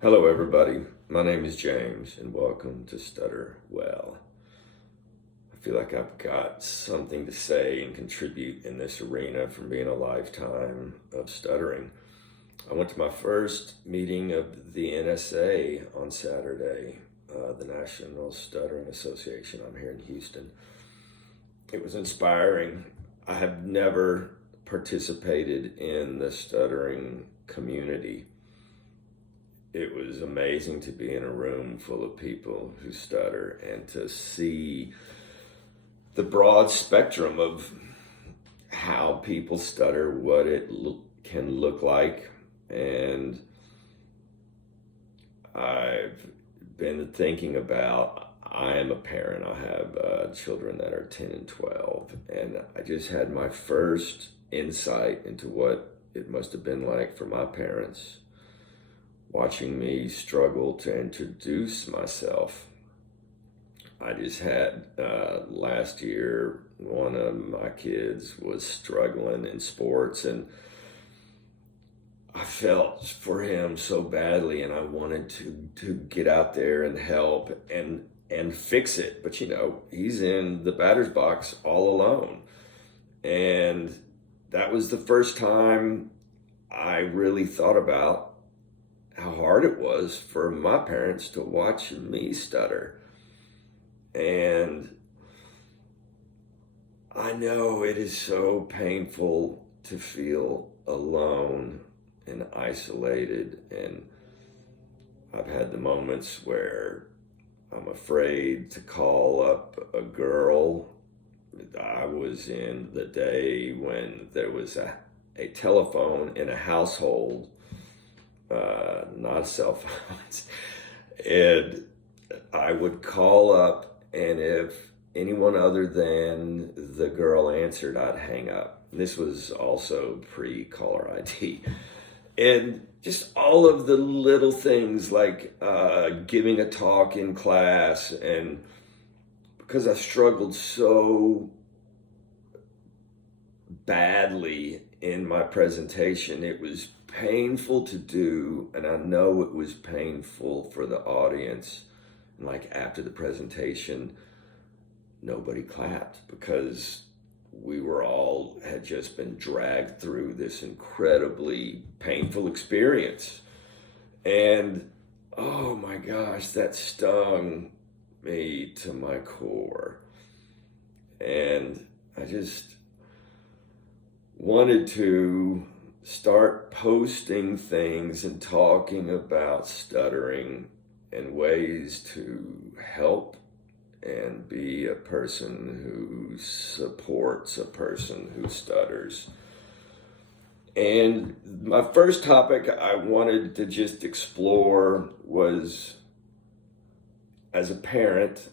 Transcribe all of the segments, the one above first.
Hello, everybody. My name is James, and welcome to Stutter Well. I feel like I've got something to say and contribute in this arena from being a lifetime of stuttering. I went to my first meeting of the NSA on Saturday, the National Stuttering Association. I'm here in Houston. It was inspiring. I have never participated in the stuttering community. It was amazing to be in a room full of people who stutter and to see the broad spectrum of how people stutter, what it can look like. And I've been thinking about, I am a parent. I have children that are 10 and 12. And I just had my first insight into what it must have been like for my parents watching me struggle to introduce myself. I just had last year, one of my kids was struggling in sports, and I felt for him so badly, and I wanted to get out there and help and fix it. But he's in the batter's box all alone, and that was the first time I really thought about how hard it was for my parents to watch me stutter. And I know it is so painful to feel alone and isolated. And I've had the moments where I'm afraid to call up a girl. I was in the day when there was a telephone in a household, not cell phones. And I would call up, and if anyone other than the girl answered, I'd hang up. This was also pre-caller ID. And just all of the little things like giving a talk in class, and because I struggled so badly in my presentation, it was painful to do, and I know it was painful for the audience. And like after the presentation, nobody clapped because we were all had just been dragged through this incredibly painful experience. And oh my gosh, that stung me to my core. And I just wanted to start posting things and talking about stuttering and ways to help and be a person who supports a person who stutters. And my first topic I wanted to just explore was, as a parent,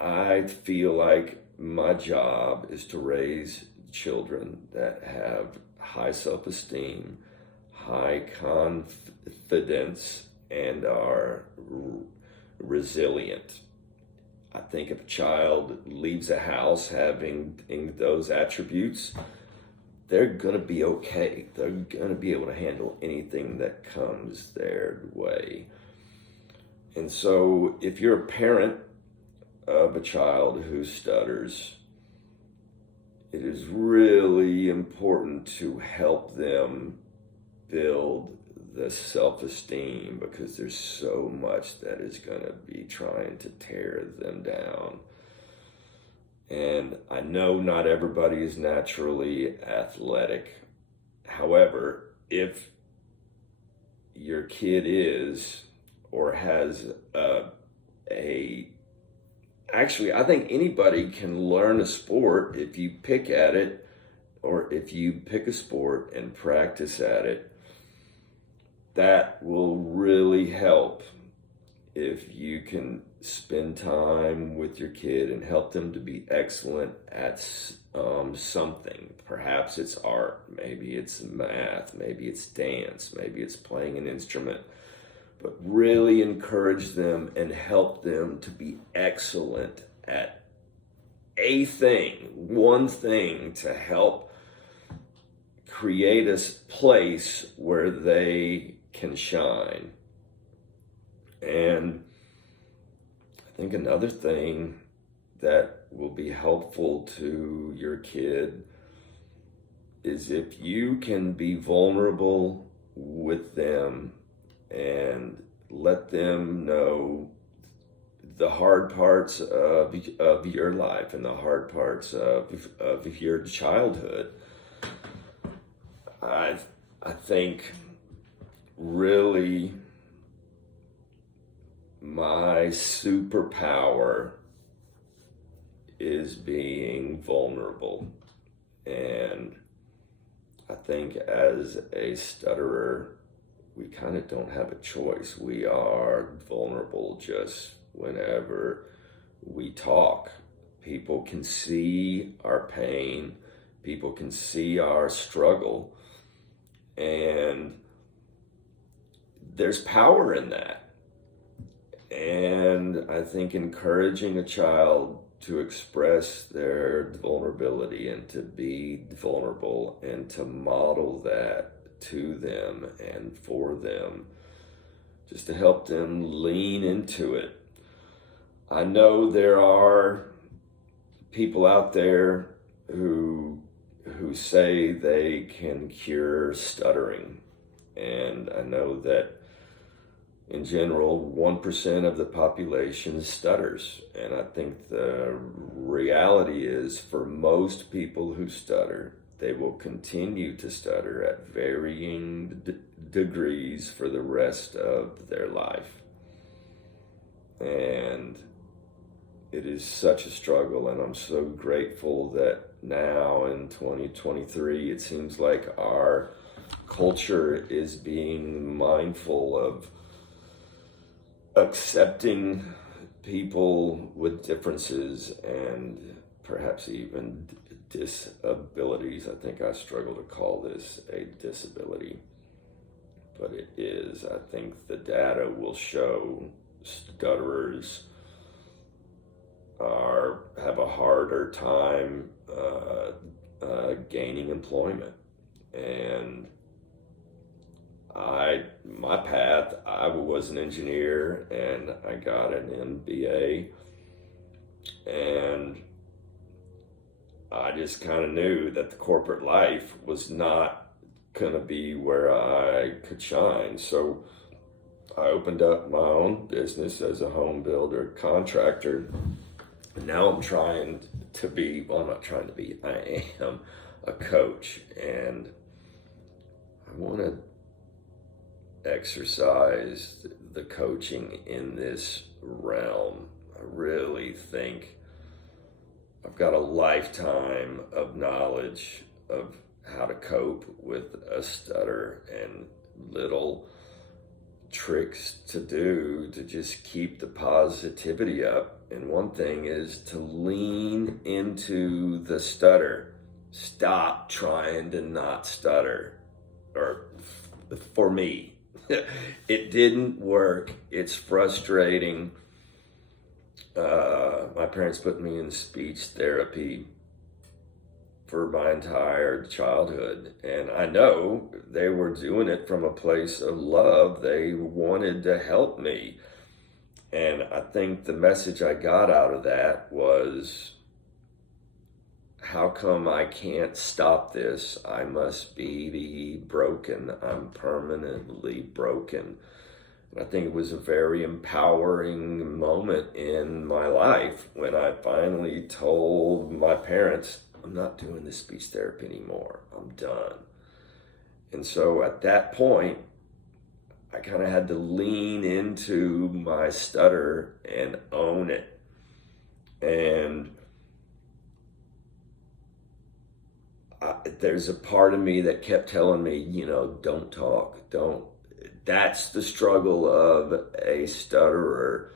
I feel like my job is to raise children that have high self-esteem, high confidence, and are resilient. I think if a child leaves a house having those attributes, they're going to be okay. They're going to be able to handle anything that comes their way. And so if you're a parent of a child who stutters, it is really important to help them build the self-esteem, because there's so much that is going to be trying to tear them down. And I know not everybody is naturally athletic. However, if your kid is or has actually, I think anybody can learn a sport if you pick at it, or if you pick a sport and practice at it. That will really help if you can spend time with your kid and help them to be excellent at something. Perhaps it's art, maybe it's math, maybe it's dance, maybe it's playing an instrument. But really encourage them and help them to be excellent at a thing, one thing, to help create a place where they can shine. And I think another thing that will be helpful to your kid is if you can be vulnerable with them and let them know the hard parts of your life and the hard parts of your childhood. I think really my superpower is being vulnerable. And I think as a stutterer, we kind of don't have a choice. We are vulnerable just whenever we talk. People can see our pain, people can see our struggle, and there's power in that. And I think encouraging a child to express their vulnerability and to be vulnerable and to model that to them and for them, just to help them lean into it. I know there are people out there who say they can cure stuttering, and I know that in general, 1% of the population stutters. And I think the reality is for most people who stutter, they will continue to stutter at varying degrees for the rest of their life. And it is such a struggle, and I'm so grateful that now in 2023, it seems like our culture is being mindful of accepting people with differences and perhaps even disabilities. I think I struggle to call this a disability, but it is. I think the data will show stutterers have a harder time gaining employment. And my path, I was an engineer and I got an MBA, and I just kind of knew that the corporate life was not going to be where I could shine. So I opened up my own business as a home builder contractor. And now I'm trying to be, well, I'm not trying to be, I am a coach, and I want to exercise the coaching in this realm. I really think I've got a lifetime of knowledge of how to cope with a stutter and little tricks to do to just keep the positivity up. And one thing is to lean into the stutter. Stop trying to not stutter. Or for me, it didn't work. It's frustrating. My parents put me in speech therapy for my entire childhood, and I know they were doing it from a place of love. They wanted to help me, and I think the message I got out of that was, how come I can't stop this? I must be broken. I'm permanently broken. And I think it was a very empowering moment in my life when I finally told my parents, I'm not doing this speech therapy anymore. I'm done. And so at that point, I kind of had to lean into my stutter and own it. And there's a part of me that kept telling me, don't talk, don't. That's the struggle of a stutterer.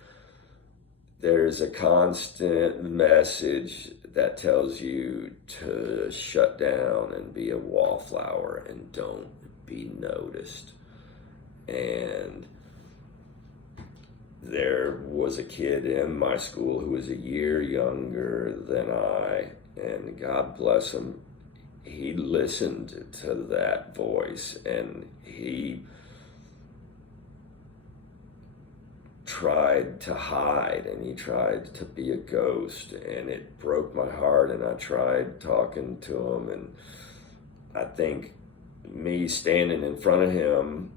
There's a constant message that tells you to shut down and be a wallflower and don't be noticed. And there was a kid in my school who was a year younger than I, and God bless him, he listened to that voice, and he tried to hide and he tried to be a ghost, and it broke my heart, and I tried talking to him, and I think me standing in front of him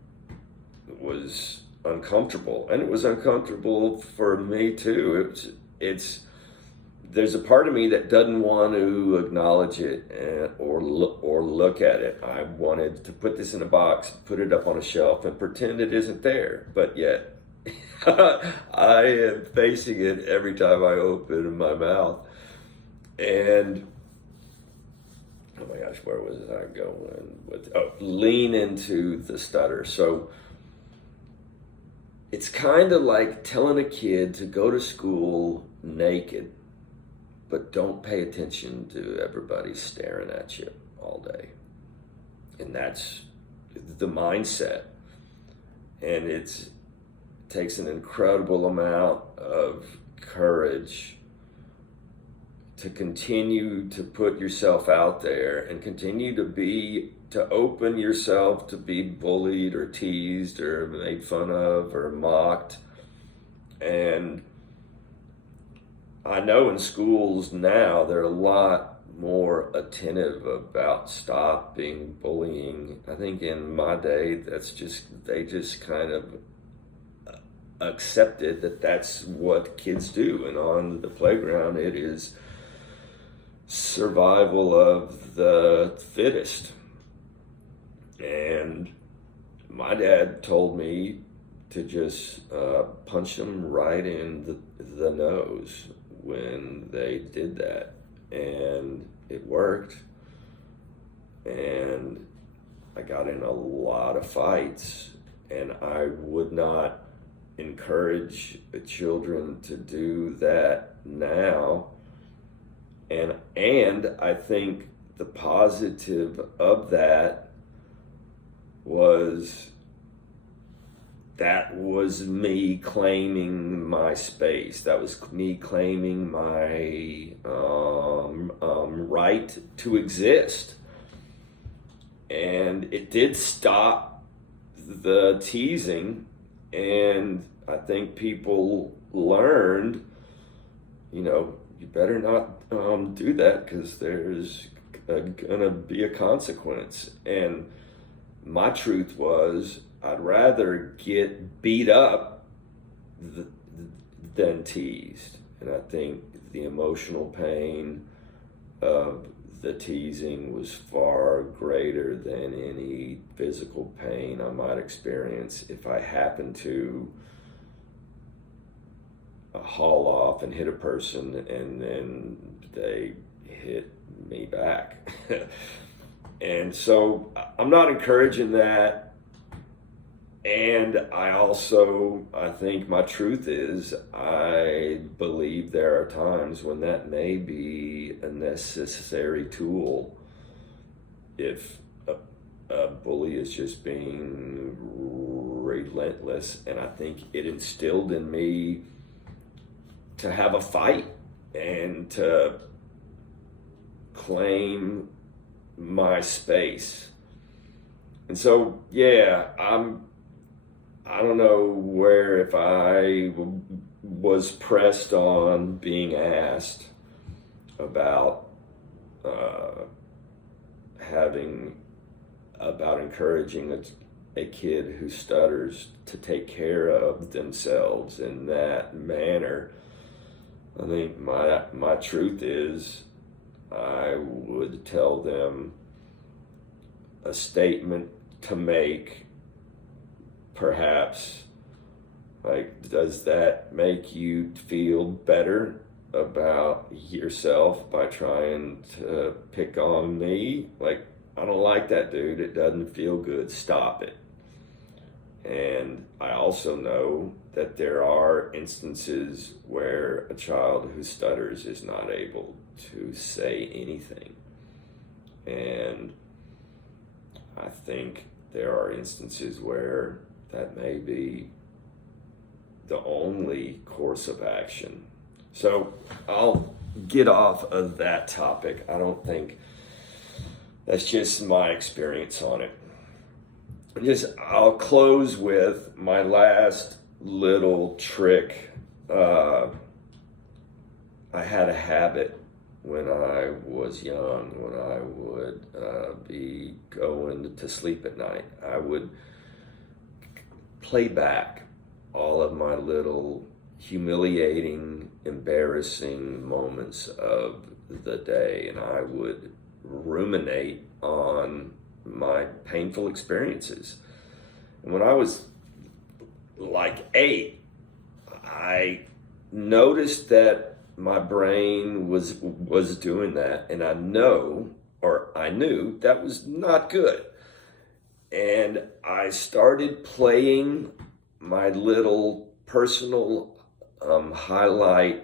was uncomfortable, and it was uncomfortable for me too. It's there's a part of me that doesn't want to acknowledge it or look at it. I wanted to put this in a box, put it up on a shelf, and pretend it isn't there. But yet, I am facing it every time I open my mouth. And oh my gosh, where was I going with? Oh, lean into the stutter. So it's kind of like telling a kid to go to school naked, but don't pay attention to everybody staring at you all day. And that's the mindset. And it takes an incredible amount of courage to continue to put yourself out there and continue to open yourself to be bullied or teased or made fun of or mocked. And I know in schools now they're a lot more attentive about stopping bullying. I think in my day they just kind of accepted that that's what kids do, and on the playground it is survival of the fittest. And my dad told me to just punch them right in the nose when they did that, and it worked. And I got in a lot of fights, and I would not encourage children to do that now. And I think the positive of that was me claiming my space. That was me claiming my right to exist. And it did stop the teasing. And I think people learned, you better not do that, because there's gonna be a consequence. And my truth was, I'd rather get beat up than teased. And I think the emotional pain of the teasing was far greater than any physical pain I might experience if I happened to haul off and hit a person and then they hit me back. And so I'm not encouraging that. And I think my truth is, I believe there are times when that may be a necessary tool if a bully is just being relentless. And I think it instilled in me to have a fight and to claim my space. And so, yeah, I don't know where, if I was pressed on being asked about encouraging a kid who stutters to take care of themselves in that manner. I think my truth is, I would tell them a statement to make, perhaps, like, does that make you feel better about yourself by trying to pick on me? Like, I don't like that, dude. It doesn't feel good. Stop it. And I also know that there are instances where a child who stutters is not able to say anything. And I think there are instances where that may be the only course of action. So I'll get off of that topic. I don't think that's just my experience on it. I'll close with my last little trick. Uh, I had a habit when I was young, when I would be going to sleep at night. I would play back all of my little humiliating, embarrassing moments of the day, and I would ruminate on my painful experiences. And when I was like 8, I noticed that my brain was doing that, and I knew that was not good. And I started playing my little personal highlight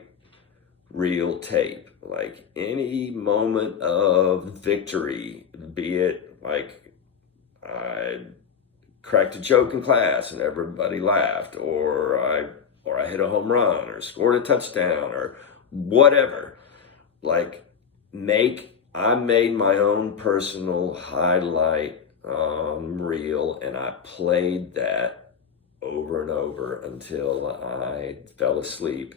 reel tape, like any moment of victory, be it like I cracked a joke in class and everybody laughed, or I hit a home run or scored a touchdown or whatever. Like I made my own personal highlight reel, and I played that over and over until I fell asleep,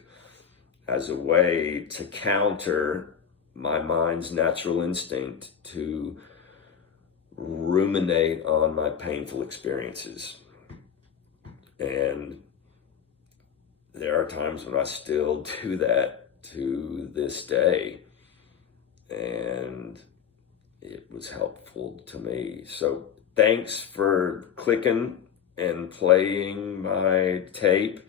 as a way to counter my mind's natural instinct to ruminate on my painful experiences. And there are times when I still do that to this day, and it was helpful to me. So thanks for clicking and playing my tape.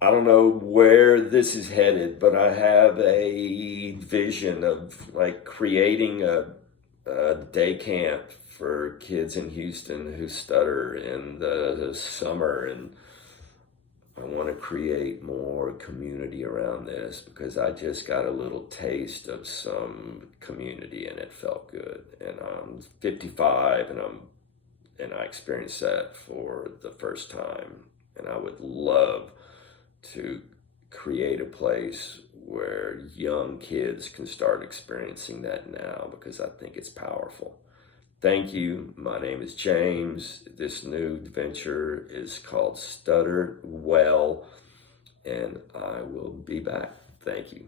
I don't know where this is headed, but I have a vision of like creating a day camp for kids in Houston who stutter in the summer, and I want to create more community around this because I just got a little taste of some community and it felt good. And I'm 55 and I experienced that for the first time. And I would love to create a place where young kids can start experiencing that now, because I think it's powerful. Thank you. My name is James. This new venture is called Stutter Well, and I will be back. Thank you.